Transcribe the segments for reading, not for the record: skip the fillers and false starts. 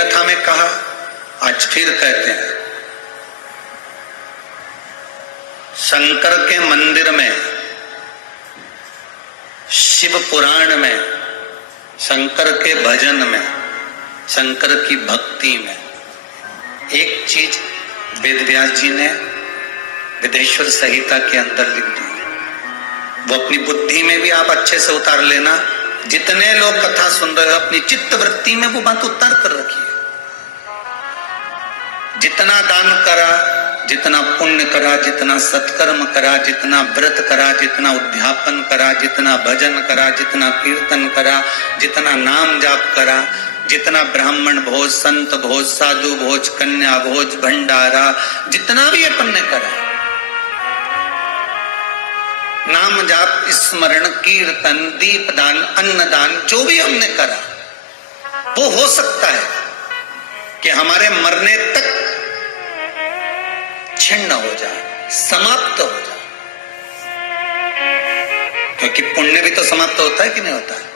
कथा में कहा, आज फिर कहते हैं। शंकर के मंदिर में, शिव पुराण में, शंकर के भजन में, शंकर की भक्ति में एक चीज वेद व्यास जी ने वेदेश्वर संहिता के अंदर लिख दी। वो अपनी बुद्धि में भी आप अच्छे से उतार लेना। जितने लोग कथा सुन रहे हो अपनी चित्त वृत्ति में वो बात उतार कर रखिए। जितना दान करा, जितना पुण्य करा, जितना सत्कर्म करा, जितना व्रत करा, जितना उद्यापन करा, जितना भजन करा, जितना कीर्तन करा, जितना नाम जाप करा, जितना ब्राह्मण भोज, संत भोज, साधु भोज, कन्या भोज, भंडारा, जितना भी अपन ने करा, नाम जाप, स्मरण, कीर्तन, दीपदान, अन्नदान, जो भी हमने करा, वो हो सकता है कि हमारे मरने तक छिन्न हो जाए, समाप्त हो जाए। क्योंकि पुण्य भी तो समाप्त होता है कि नहीं होता है?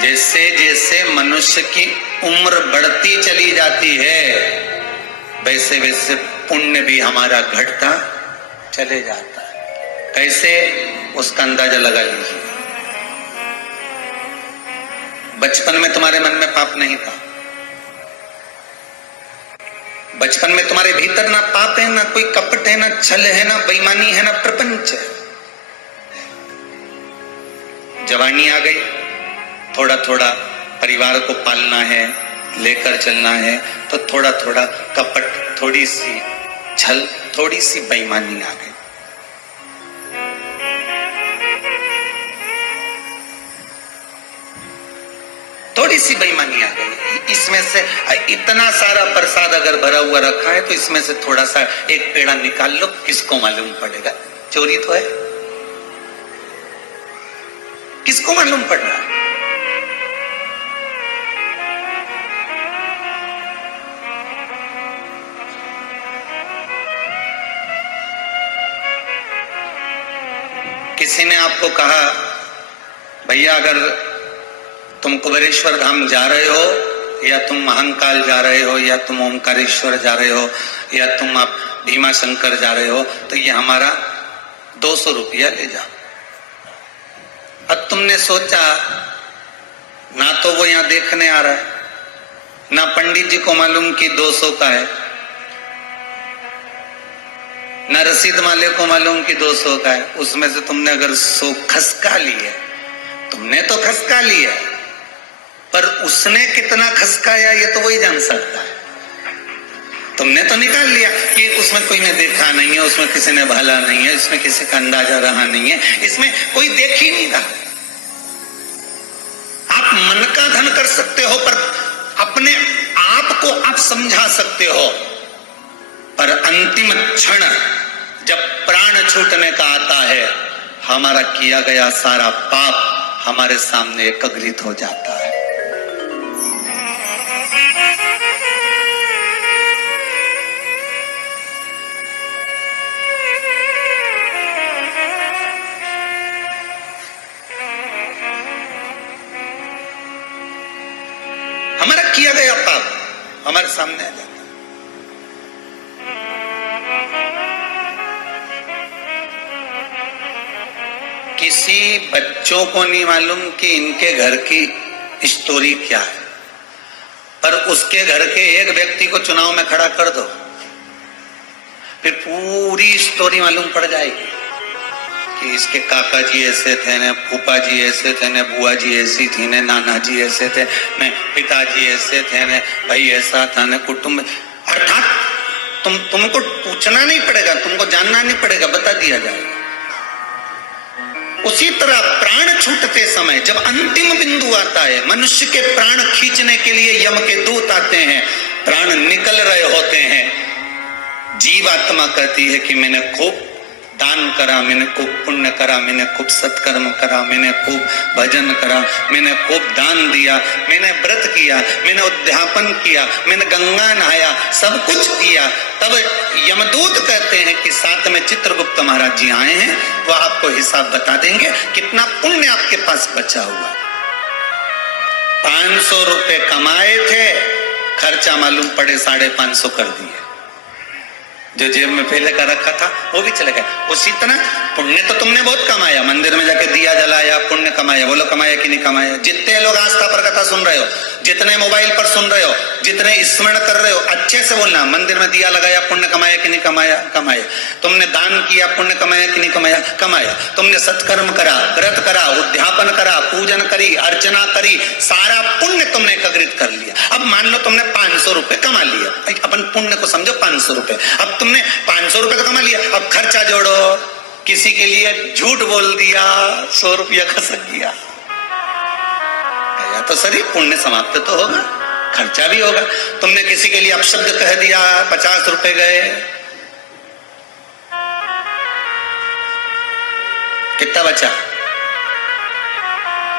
जैसे जैसे मनुष्य की उम्र बढ़ती चली जाती है, वैसे वैसे पुण्य भी हमारा घटता चले जाता है। कैसे, उसका अंदाजा लगा लीजिए। बचपन में तुम्हारे मन में पाप नहीं था। बचपन में तुम्हारे भीतर ना पाप है, ना कोई कपट है, ना छल है, ना बेईमानी है, ना प्रपंच है। जवानी आ गई, थोड़ा थोड़ा परिवार को पालना है, लेकर चलना है, तो थोड़ा थोड़ा कपट, थोड़ी सी छल, थोड़ी सी बेईमानी आ गई। थोड़ी सी बेईमानी आ गई। इसमें से इतना सारा प्रसाद अगर भरा हुआ रखा है तो इसमें से थोड़ा सा एक पेड़ा निकाल लो, किसको मालूम पड़ेगा? चोरी तो है, किसको मालूम पड़ रहा है? किसी ने आपको कहा, भैया अगर तुम कुबेरेश्वर धाम जा रहे हो, या तुम महाकाल जा रहे हो, या तुम ओमकारेश्वर जा रहे हो, या तुम आप भीमा शंकर जा रहे हो, तो ये हमारा 200 रुपया ले जाओ। अब तुमने सोचा, ना तो वो यहां देखने आ रहा है, ना पंडित जी को मालूम कि 200 का है, ना रसीद वाले को मालूम कि 200 का है। उसमें से तुमने अगर 100 खसका ली है, तुमने तो खसका लिया, पर उसने कितना खसकाया ये तो वही जान सकता है। तुमने तो निकाल लिया कि उसमें कोई ने देखा नहीं है, उसमें किसी ने भाला नहीं है, इसमें किसी का अंदाजा रहा नहीं है, इसमें कोई देख ही नहीं रहा। आप मन का धन कर सकते हो, पर अपने आप को आप समझा सकते हो, पर अंतिम क्षण जब प्राण छूटने का आता है, हमारा किया गया सारा पाप हमारे सामने एकत्रित हो जाता है। हमारा किया गया पाप हमारे सामने आ जाता है। किसी बच्चों को नहीं मालूम कि इनके घर की स्टोरी क्या है, पर उसके घर के एक व्यक्ति को चुनाव में खड़ा कर दो, फिर पूरी स्टोरी मालूम पड़ जाएगी कि इसके काका जी ऐसे थे ने, फूफा जी ऐसे थे ने, बुआ जी ऐसी थी ने, नाना जी ऐसे थे ने, पिताजी ऐसे थे ने, भाई ऐसा था ने, कुटुंब। अर्थात तुमको पूछना नहीं पड़ेगा, तुमको जानना नहीं पड़ेगा, बता दिया जाएगा। उसी तरह प्राण छूटते समय जब अंतिम बिंदु आता है, मनुष्य के प्राण खींचने के लिए यम के दूत आते हैं, प्राण निकल रहे होते हैं, जीवात्मा कहती है कि मैंने खूब दान करा, मैंने खूब पुण्य करा, मैंने खूब सत्कर्म करा, मैंने खूब भजन करा, मैंने खूब दान दिया, मैंने व्रत किया, मैंने उद्यापन किया, मैंने गंगा नहाया, सब कुछ किया। तब यमदूत कहते हैं कि साथ में चित्रगुप्त महाराज जी आए हैं, वो आपको हिसाब बता देंगे कितना पुण्य आपके पास बचा हुआ। 500 रुपए कमाए थे, खर्चा मालूम पड़े 550 कर दिए। जो जेब में पहले का रखा था वो भी चले गया। उसी तरह पुण्य तो तुमने बहुत कमाया, मंदिर में जाके दिया जलाया, पुण्य कमाया। बोलो कमाया कि नहीं कमाया? जितने लोग आस्था पर कथा सुन रहे हो, जितने मोबाइल पर सुन रहे हो, जितने स्मरण कर रहे हो, अच्छे से बोलना, मंदिर में दिया लगाया, पुण्य कमाया कि नहीं कमाया? कमाया। तुमने दान किया, पुण्य कमाया कि नहीं कमाया? कमाया। तुमने सत्कर्म करा, व्रत करा, उद्यापन करा, पूजन करी, अर्चना करी, सारा पुण्य तुमने एकत्रित कर लिया। अब मान लो तुमने 500 रुपए कमा लिया, अपन पुण्य को समझो 500 रुपए। अब तुमने 500 रुपए तो कमा लिया, अब खर्चा जोड़ो। किसी के लिए झूठ बोल दिया, 100 रुपया खसक गया, तो सही पुण्य समाप्त तो होगा, खर्चा भी होगा। तुमने किसी के लिए अपशब्द कह दिया, 50 रुपए गए। कितना बचा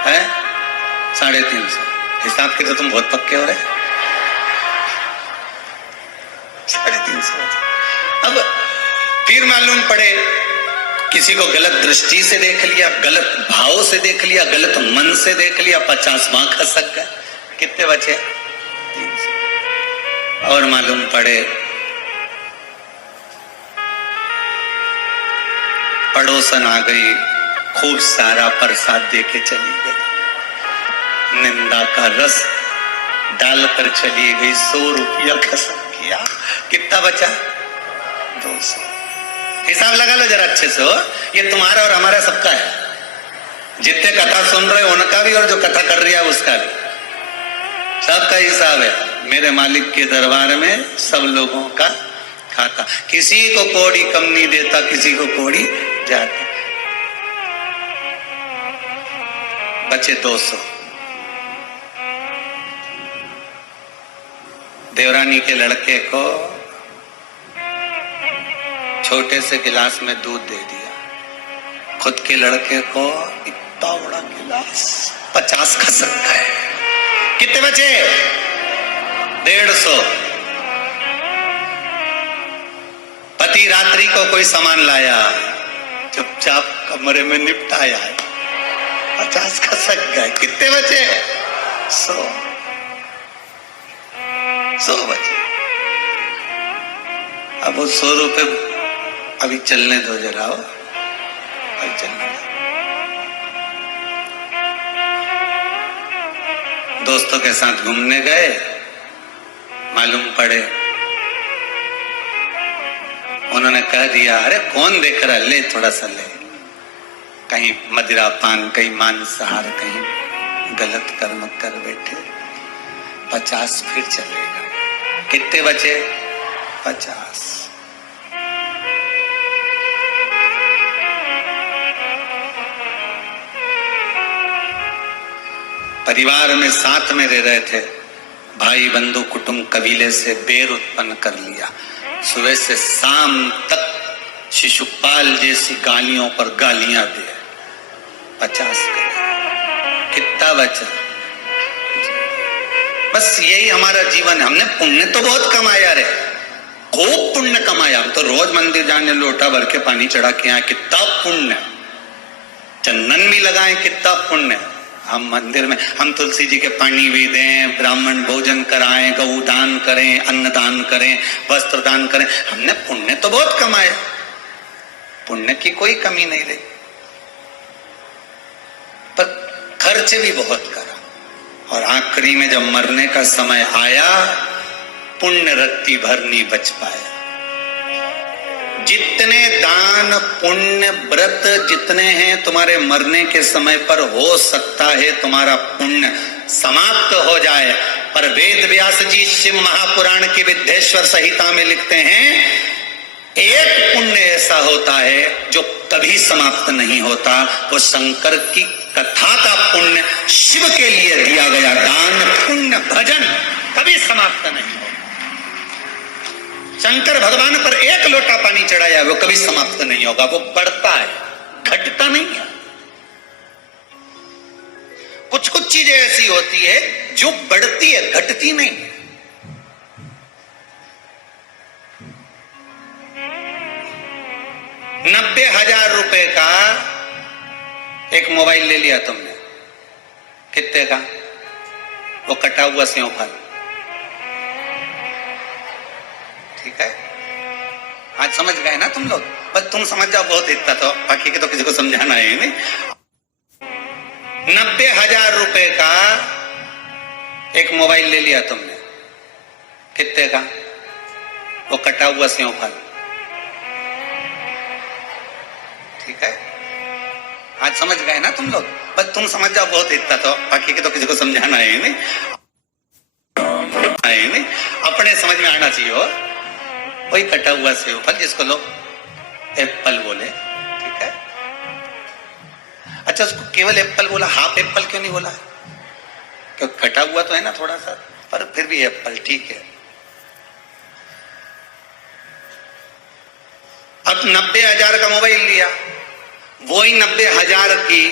है? 350। हिसाब के तो तुम बहुत पक्के हो रहे। 350। अब फिर मालूम पड़े किसी को गलत दृष्टि से देख लिया, गलत भाव से देख लिया, गलत मन से देख लिया, 50वां खसक गए। कितने बचे? 300। और मालूम पड़े पड़ोसन आ गई, खूब सारा प्रसाद दे के चली गई, निंदा का रस डालकर चली गई, 100 रुपया खसक गया। कितना बचा? 200। हिसाब लगा लो जरा अच्छे से हो, ये तुम्हारा और हमारा सबका है। जितने कथा सुन रहे हो उनका भी, और जो कथा कर रही है उसका भी, सबका हिसाब है। मेरे मालिक के दरबार में सब लोगों का खाता, किसी को कौड़ी कम नहीं देता, किसी को कौड़ी ज्यादा। बचे 200। देवरानी के लड़के को छोटे से गिलास में दूध दे दिया, खुद के लड़के को इतना बड़ा गिलास, 50 खसक गए। कितने बचे? 150। पति रात्रि को कोई सामान लाया, चुपचाप कमरे में निपटाया है, 50 खसक गए। कितने बचे? 100। 100 बचे। अब वो 100 रुपए अभी चलने दो जरा, अभी चलने दो। दोस्तों के साथ घूमने गए, मालूम पड़े उन्होंने कह दिया, अरे कौन देख रहा, ले थोड़ा सा ले। कहीं मदिरा पान, कहीं मांसाहार, कहीं गलत कर्म कर बैठे। 50 फिर चलेगा। कितने बचे? 50। परिवार में साथ में रह रहे थे, भाई बंधु कुटुंब कबीले से बैर उत्पन्न कर लिया। सुबह से शाम तक शिशुपाल जैसी गालियों पर गालियां दे। 50 कर। कितना बचा? बस यही हमारा जीवन है। हमने पुण्य तो बहुत कमाया रे, खूब पुण्य कमाया। हम तो रोज मंदिर जाने, लोटा भर के पानी चढ़ा के आए, कितना पुण्य। चंदन भी लगाए, कितना पुण्य। हम मंदिर में, हम तुलसी जी के पानी भी दें, ब्राह्मण भोजन कराएं, गौ दान करें, अन्न दान करें, वस्त्र दान करें। हमने पुण्य तो बहुत कमाया, पुण्य की कोई कमी नहीं रही, पर खर्च भी बहुत करा। और आखिरी में जब मरने का समय आया, पुण्य रत्ती भर नहीं बच पाया। जितने दान पुण्य व्रत जितने हैं, तुम्हारे मरने के समय पर हो सकता है तुम्हारा पुण्य समाप्त हो जाए, पर वेद व्यास जी शिव महापुराण की विद्येश्वर संहिता में लिखते हैं, एक पुण्य ऐसा होता है जो कभी समाप्त नहीं होता। वो शंकर की कथा का पुण्य, शिव के लिए दिया गया दान पुण्य भजन कभी समाप्त नहीं होता। शंकर भगवान पर एक लोटा पानी चढ़ाया, वो कभी समाप्त नहीं होगा। वो बढ़ता है, घटता नहीं है। कुछ कुछ चीजें ऐसी होती है जो बढ़ती है, घटती नहीं। 90,000 रुपए का एक मोबाइल ले लिया तुमने, कितने का? वो कटा हुआ सेव फल। ठीक है, आज समझ गए ना तुम लोग? बस तुम समझ जाओ, बहुत इतना तो, बाकी के तो किसी को समझाना है नहीं। 90,000 रुपए का एक मोबाइल ले लिया तुमने, कितने का? वो कटा हुआ सेव फल। ठीक है, आज समझ गए ना तुम लोग? बस तुम समझ जाओ, बहुत इतना तो, बाकी के तो किसी को समझाना है नहीं। अपने समझ में आना चाहिए हो। वही कटा हुआ सेव फल जिसको लोग एप्पल बोले। ठीक है, अच्छा उसको केवल एप्पल बोला, हाफ एप्पल क्यों नहीं बोला? क्योंकि कटा हुआ तो है ना थोड़ा सा, पर फिर भी एप्पल ठीक है। अब 90,000 का मोबाइल लिया, वही 90,000 की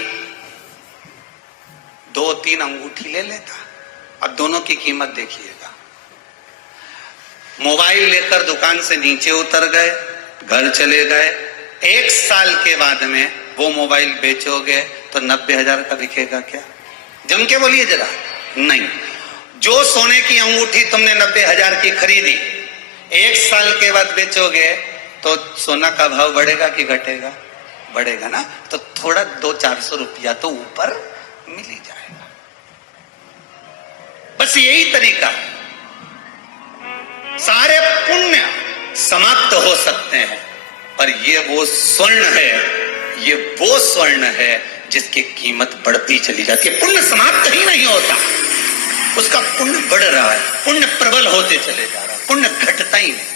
2-3 अंगूठी ले लेता। अब दोनों की कीमत देखिएगा। मोबाइल लेकर दुकान से नीचे उतर गए, घर चले गए, 1 साल के बाद में वो मोबाइल बेचोगे तो 90,000 का बिकेगा क्या? जम के बोलिए जरा। नहीं, जो सोने की अंगूठी तुमने 90,000 की खरीदी, 1 साल के बाद बेचोगे तो सोना का भाव बढ़ेगा कि घटेगा? बढ़ेगा ना। तो थोड़ा 200-400 रुपया तो ऊपर मिल ही जाएगा। बस यही तरीका है। सारे पुण्य समाप्त हो सकते हैं, पर ये वो स्वर्ण है, ये वो स्वर्ण है जिसकी कीमत बढ़ती चली जाती है। पुण्य समाप्त ही नहीं होता, उसका पुण्य बढ़ रहा है, पुण्य प्रबल होते चले जा रहा है, पुण्य घटता ही नहीं।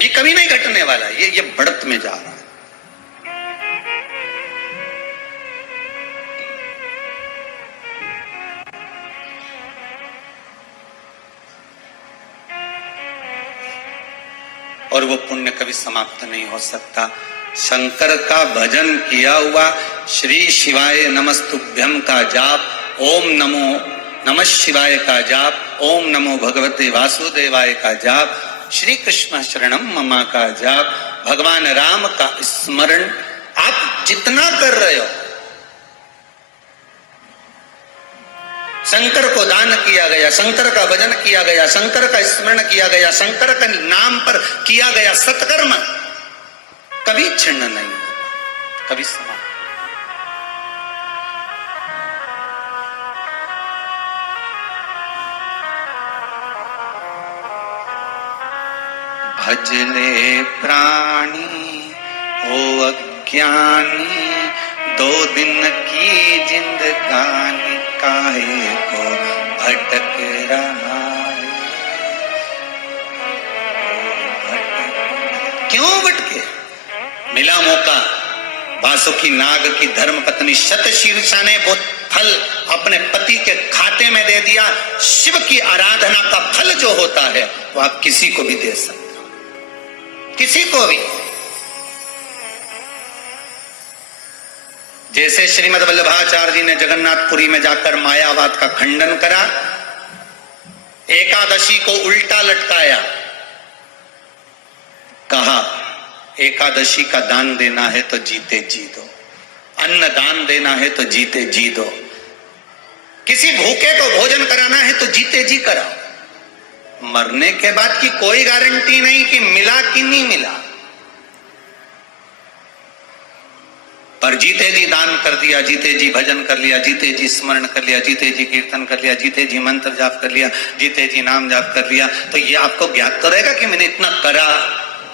ये कभी नहीं घटने वाला, ये बढ़त में जा रहा है। और वो पुण्य कभी समाप्त नहीं हो सकता। शंकर का भजन किया हुआ, श्री शिवाय नमस्तुभ्यम का जाप, ओम नमो नमः शिवाय का जाप, ओम नमो भगवते वासुदेवाय का जाप, श्री कृष्ण शरणम ममा का जाप, भगवान राम का स्मरण आप जितना कर रहे हो, शंकर को दान किया गया, शंकर का भजन किया गया, शंकर का स्मरण किया गया, शंकर के नाम पर किया गया सत्कर्म कभी छिन्न नहीं, कभी समाप्त। भजले प्राणी हो अज्ञानी, 2 दिन की जिंदगानी काहे को भटक रहा है। क्यों भटके? मिला मौका, वासुकी नाग की धर्म पत्नी शतशीर्षा ने वो फल अपने पति के खाते में दे दिया। शिव की आराधना का फल जो होता है वो आप किसी को भी दे सकते हो, किसी को भी। जैसे श्रीमद् वल्लभाचार्य जी ने जगन्नाथपुरी में जाकर मायावाद का खंडन करा, एकादशी को उल्टा लटकाया, कहा एकादशी का दान देना है तो जीते जी दो, अन्न दान देना है तो जीते जी दो, किसी भूखे को भोजन कराना है तो जीते जी कराओ। मरने के बाद की कोई गारंटी नहीं कि मिला कि नहीं मिला, पर जीते जी दान कर दिया, जीते जी भजन कर लिया, जीते जी स्मरण कर लिया, जीते जी कीर्तन कर लिया, जीते जी मंत्र जाप कर लिया, जीते जी नाम जाप कर लिया, तो ये आपको ज्ञात तो रहेगा कि मैंने इतना करा,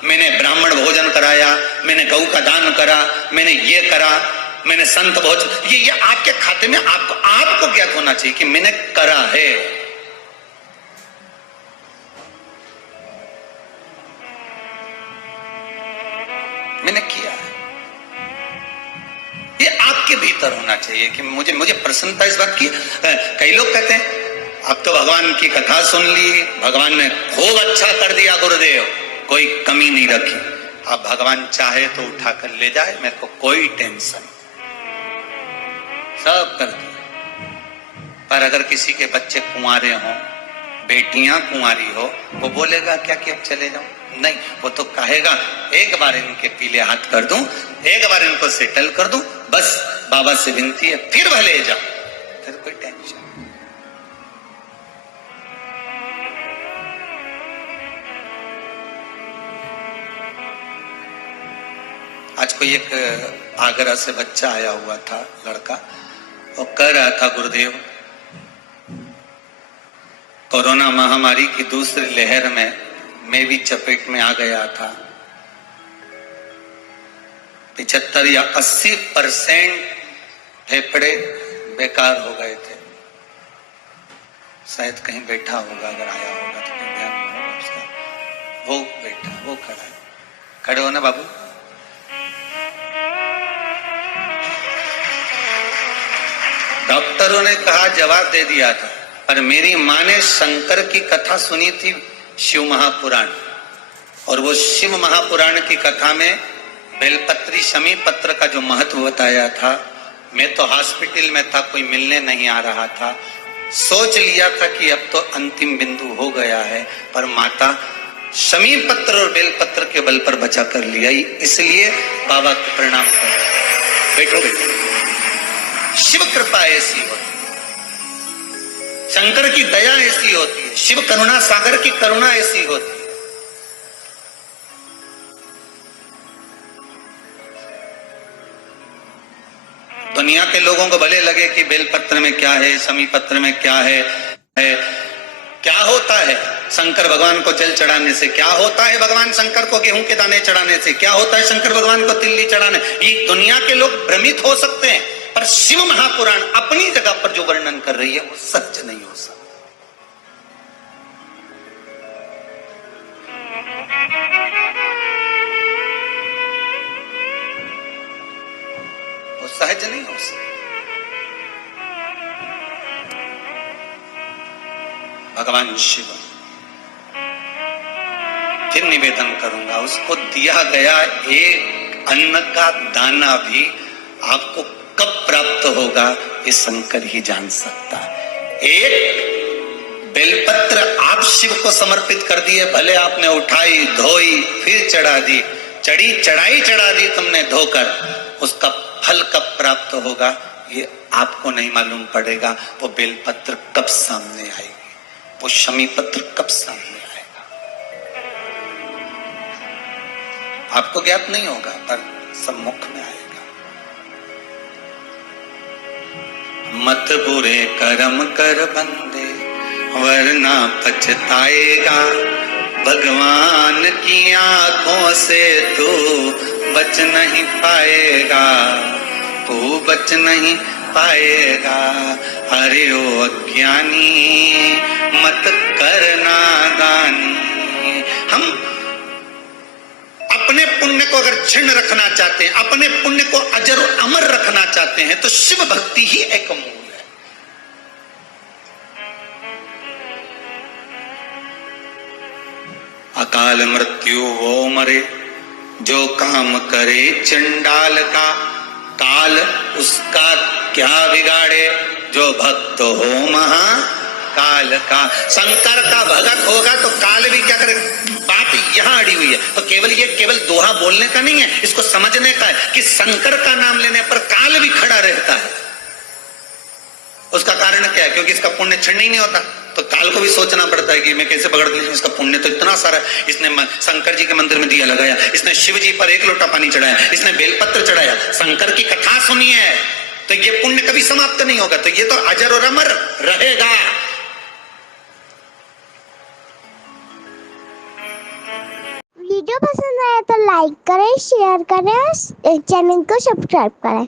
मैंने ब्राह्मण भोजन कराया, मैंने गौ का दान करा, मैंने ये करा, मैंने संत भोजन, ये आपके खाते में आपको ज्ञात होना चाहिए कि मैंने करा है। मैंने किया है, ये आपके भीतर होना चाहिए कि मुझे प्रसन्नता इस बात की। कई लोग कहते हैं अब तो भगवान की कथा सुन ली, भगवान ने खूब अच्छा कर दिया गुरुदेव, कोई कमी नहीं रखी। अब भगवान चाहे तो उठा कर ले जाए, मेरे को कोई टेंशन, सब कर दिया। पर अगर किसी के बच्चे कुंवारे हों, बेटियां कुंवारी हो, वो बोलेगा क्या कि अब चले जाओ? नहीं, वो तो कहेगा एक बार इनके पीले हाथ कर दूं, एक बार इनको सेटल कर दूं, बस बाबा से विनती है, फिर भले जाओ, फिर कोई टेंशन। आज कोई एक आगरा से बच्चा आया हुआ था, लड़का, वो कह रहा था गुरुदेव कोरोना महामारी की दूसरी लहर में मैं भी चपेट में आ गया था। 75 या 80% फेफड़े बेकार हो गए थे। शायद कहीं बैठा होगा, अगर आया होगा तो कहीं ध्यान होगा उसका। वो बैठा, वो खड़ा है, खड़े हो ना बाबू। डॉक्टरों ने कहा, जवाब दे दिया था, पर मेरी माँ ने शंकर की कथा सुनी थी, शिव महापुराण, और वो शिव महापुराण की कथा में बेलपत्री शमी पत्र का जो महत्व बताया था। मैं तो हॉस्पिटल में था, कोई मिलने नहीं आ रहा था, सोच लिया था कि अब तो अंतिम बिंदु हो गया है, पर माता शमी पत्र और बेलपत्र के बल पर बचा कर लिया, इसलिए बाबा को प्रणाम कर। बैठो बैठो। शिव कृपा ऐसी होती, शंकर की दया ऐसी होती है, शिव करुणा सागर की करुणा ऐसी होती है। दुनिया के लोगों को भले लगे कि बेलपत्र में क्या है, शमी पत्र में क्या है, क्या होता है शंकर भगवान को जल चढ़ाने से, क्या होता है भगवान शंकर को गेहूं के दाने चढ़ाने से, क्या होता है शंकर भगवान को तिल्ली चढ़ाने, ये दुनिया के लोग भ्रमित हो सकते हैं, पर शिव महापुराण अपनी जगह पर जो वर्णन कर रही है वो सच नहीं हो सकता। वो सहज नहीं हो सकता। भगवान शिव, फिर निवेदन करूंगा, उसको दिया गया एक अन्न का दाना भी आपको कब प्राप्त होगा ये शंकर ही जान सकता है। एक बेलपत्र आप शिव को समर्पित कर दिए, भले आपने उठाई, धोई, फिर चढ़ा दी, चढ़ाई चढ़ा दी तुमने धोकर, उसका फल कब प्राप्त होगा ये आपको नहीं मालूम पड़ेगा। वो बेलपत्र कब सामने आएगी, वो शमी पत्र कब सामने आएगा, आपको ज्ञात नहीं होगा, पर सम्मुख में आएगा। मत बुरे कर्म कर बंदे वरना पछताएगा, भगवान की आंखों से तू बच नहीं पाएगा, तू बच नहीं पाएगा। अरे ओ अज्ञानी मत करना दानी। हम अपने पुण्य को अगर क्षीण रखना चाहते हैं, अपने पुण्य को अजर और अमर रखना चाहते हैं, तो शिव भक्ति ही एक मूल है। अकाल मृत्यु वो मरे जो काम करे चंडाल का, काल उसका क्या बिगाड़े जो भक्त हो महाकाल का। शंकर का भगत होगा तो काल भी क्या करे। बात यहां अड़ी हुई है, तो केवल दोहा बोलने का नहीं है, इसको समझने का है कि शंकर का नाम लेने पर काल भी खड़ा रहता है। उसका कारण क्या है? क्योंकि इसका पुण्य क्षीण ही नहीं होता, तो काल को भी सोचना पड़ता है कि मैं कैसे पकड़ लूं, इसका पुण्य तो इतना सारा। इसने शंकर जी के मंदिर में दिया लगाया, इसने शिव जी पर 1 लोटा पानी चढ़ाया, इसने बेलपत्र चढ़ाया, शंकर की कथा सुनी है, तो ये पुण्य कभी समाप्त नहीं होगा, तो ये तो अजर और अमर रहेगा। वीडियो पसंद आया तो लाइक करें, शेयर करें, चैनल को सब्सक्राइब करें।